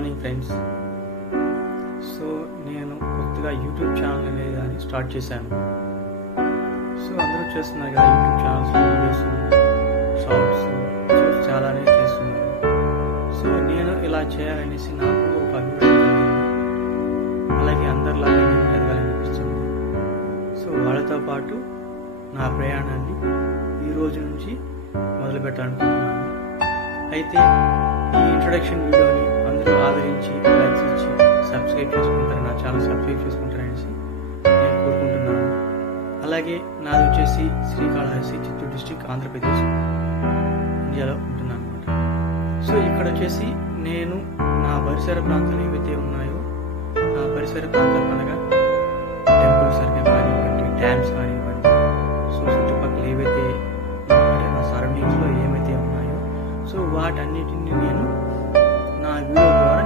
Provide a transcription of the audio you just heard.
Morning friends. So నేను కొత్తగా YouTube channel అనేది స్టార్ట్ చేశాను. సో అందరూ చేస్తున్నారు కదా యూట్యూబ్ ఛానల్స్, వీడియోస్, షార్ట్స్, చాలానే చేస్తున్నారు. సో నేను ఇలా చేయాలనేసి నాకు ఒక అభిప్రాయం కలిగింది. అలాగే అందరిలాగా నేను ఎదగాలనిపిస్తుంది. సో వాళ్ళతో పాటు నా ప్రయాణాన్ని ఈ రోజు నుంచి మొదలు పెట్టాలనుకుంటున్నాను. అయితే ఈ ఇంట్రొడక్షన్ వీడియోని అందరూ ఆదరించి లైక్స్ ఇచ్చి సబ్స్క్రైబ్ చేసుకుంటారు, నా ఛానల్ సబ్స్క్రైబ్ చేసుకుంటారనేసి నేను కోరుకుంటున్నాను. అలాగే నాది వచ్చేసి శ్రీకాళహస్తి, చిత్తూరు డిస్ట్రిక్ట్, ఆంధ్రప్రదేశ్, ఇండియాలో ఉంటున్నాను అనమాట. సో ఇక్కడ వచ్చేసి నేను నా పరిసర ప్రాంతాలు ఏవైతే ఉన్నాయో, నా పరిసర ప్రాంతాలు అనగా టెంపుల్స్ కానివ్వండి, డ్యామ్స్ కానివ్వండి, సో చుట్టుపక్కల ఏవైతే అంటే నా సరౌండింగ్స్లో ఏమైతే ఉన్నాయో, సో వాటన్నిటిని నేను నా వీడియో ద్వారా